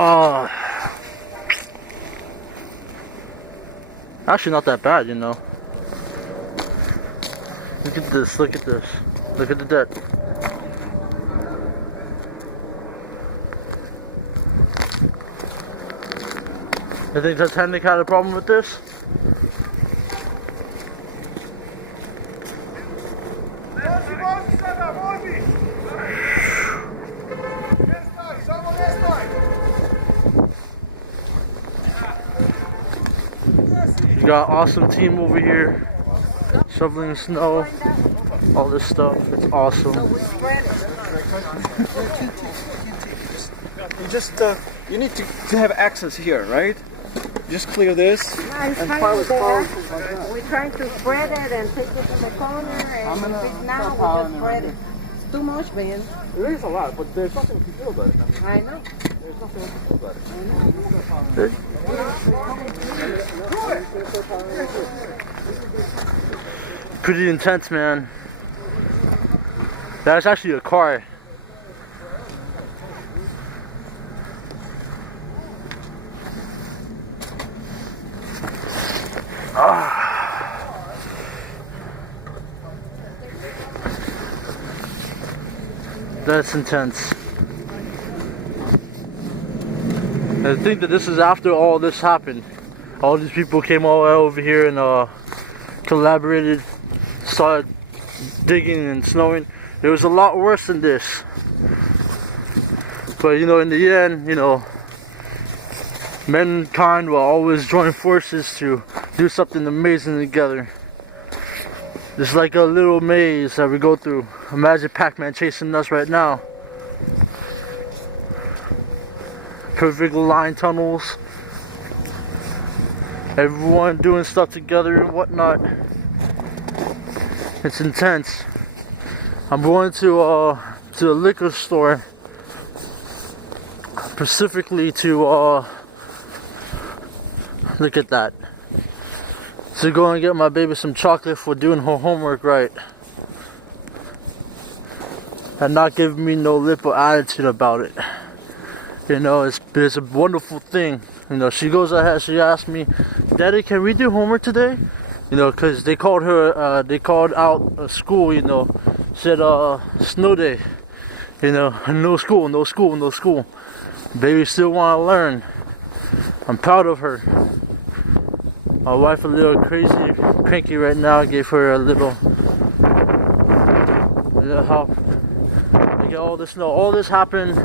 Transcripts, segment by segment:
Oh, actually not that bad, you know. Look at this, look at this. Look at the deck. You think Titanic had a problem with this? You got awesome team over here, shoveling snow, all this stuff. It's awesome. You just you need to have access here, right? Just clear this. I'm trying to we're trying to spread it and take it to the corner, and now we just spread it. It's too much, man. There is a lot, but there's nothing to do about it. I know. There's nothing to do about it. Pretty intense, man. That's actually a car. That's intense. I think that this is after all this happened. All these people came all the way over here and collaborated, started digging and snowing. It was a lot worse than this. But you know, in the end, you know, mankind will always join forces to do something amazing together. It's like a little maze that we go through. Imagine Pac-Man chasing us right now. Perfect line tunnels. Everyone doing stuff together and whatnot. It's intense. I'm going to a liquor store specifically to look at that. To go and get my baby some chocolate for doing her homework right. And not giving me no lip or attitude about it. You know, it's a wonderful thing. You know, she goes ahead, she asks me, Daddy, can we do homework today? You know, because they called her, they called out school, you know, said snow day. You know, no school, no school, no school. Baby still want to learn. I'm proud of her. My wife a little crazy, cranky right now. I gave her a little help. Look at all this snow. All this happened.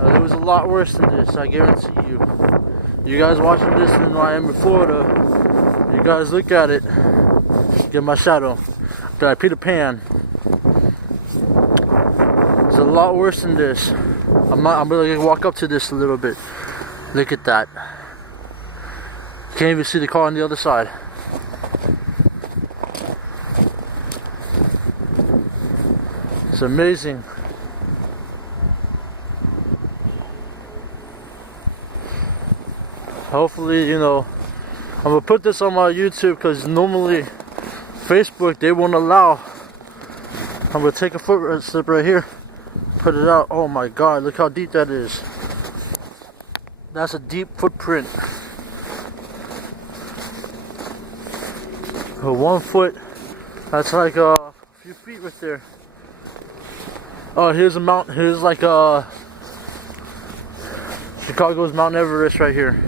It was a lot worse than this, I guarantee you. You guys watching this in Miami, Florida, you guys look at it. Get my shadow. Got Peter Pan. It's a lot worse than this. I'm gonna walk up to this a little bit. Look at that. Can't even see the car on the other side. It's amazing. Hopefully, you know, I'm gonna put this on my YouTube because normally Facebook, they won't allow. I'm gonna take a foot slip right here, put it out. Oh my God, look how deep that is. That's a deep footprint. 1 foot, that's like a few feet right there. Oh, here's a mountain, here's like Chicago's Mount Everest right here.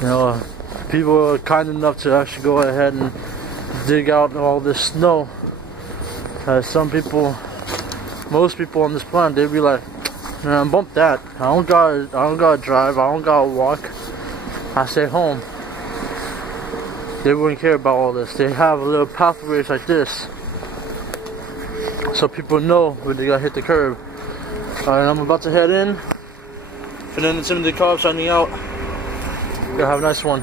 You know, people are kind enough to actually go ahead and dig out all this snow. Some people, most people on this planet, they'd be like, man, bump that. I don't gotta drive. I don't gotta walk. I stay home. They wouldn't care about all this. They have little pathways like this, so people know when they gotta hit the curb. Alright, I'm about to head in. Fernando Intimidate Cobb signing out. You have a nice one.